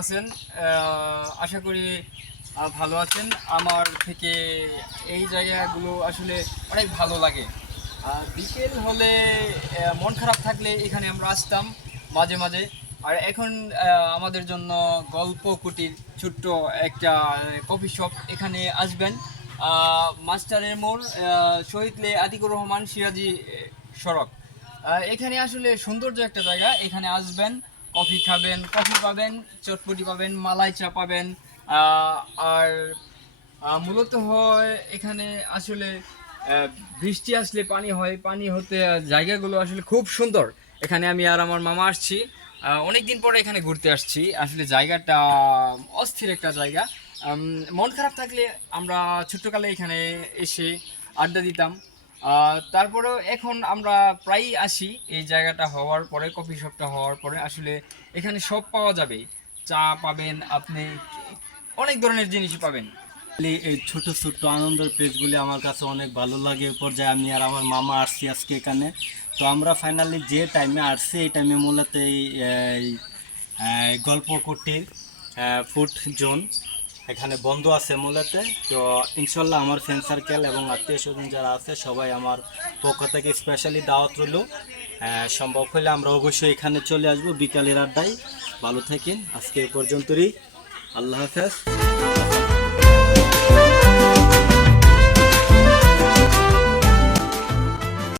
আছেন? আশা করি ভালো আছেন। আমার থেকে এই জায়গাগুলো আসলে অনেক ভালো লাগে। বিকেল হলে মন খারাপ থাকলে এখানে আমরা আসতাম মাঝে মাঝে। আর এখন আমাদের জন্য গল্প কুটির ছোট্ট একটা কফি শপ, এখানে আসবেন। মাস্টারের মোড়, শহীদ আতিকুর রহমান সিরাজি সড়ক। এখানে আসলে সৌন্দর্য একটা জায়গা, এখানে আসবেন, কফি খাবেন, কফি পাবেন, চটপটি পাবেন, মালাই চা পাবেন। আহ, আর মূলত হয় এখানে আসলে বৃষ্টি আসলে পানি হয়, পানি হতে জায়গাগুলো আসলে খুব সুন্দর। এখানে আমি আর আমার মামা আসছি, অনেক দিন পরে এখানে ঘুরতে আসছি। আসলে জায়গাটা অস্থির একটা জায়গা। মন খারাপ থাকলে আমরা ছোট্টকালে এখানে এসে আড্ডা দিতাম। তারপরেও এখন আমরা প্রায়ই আসি। এই জায়গাটা হওয়ার পরে, কফি শপটা হওয়ার পরে আসলে এখানে সব পাওয়া যাবে। চা পাবেন আপনি, অনেক ধরনের জিনিসই পাবেন। এই ছোট ছোট্ট আনন্দের পেজগুলি আমার কাছে অনেক ভালো লাগে। এ পর্যায়ে আমি আর আমার মামা আসছি আজকে এখানে। তো আমরা ফাইনালি যে টাইমে আসছি এই টাইমে মূলত এই গল্প কুটির ফুড জোন এখানে বন্ধ আছে মূলত। তো ইনশাল্লাহ আমার ফ্রেন্ড সার্কেল এবং আত্মীয় স্বজন যারা আছে সবাই আমার পক্ষ থেকে স্পেশালি দাওয়াত রইল। সম্ভব হলে আমরা অবশ্যই এখানে চলে আসবো বিকালের আড্ডায়। ভালো থাকেন, আজকে এ পর্যন্তই। আল্লাহ হাফেজ।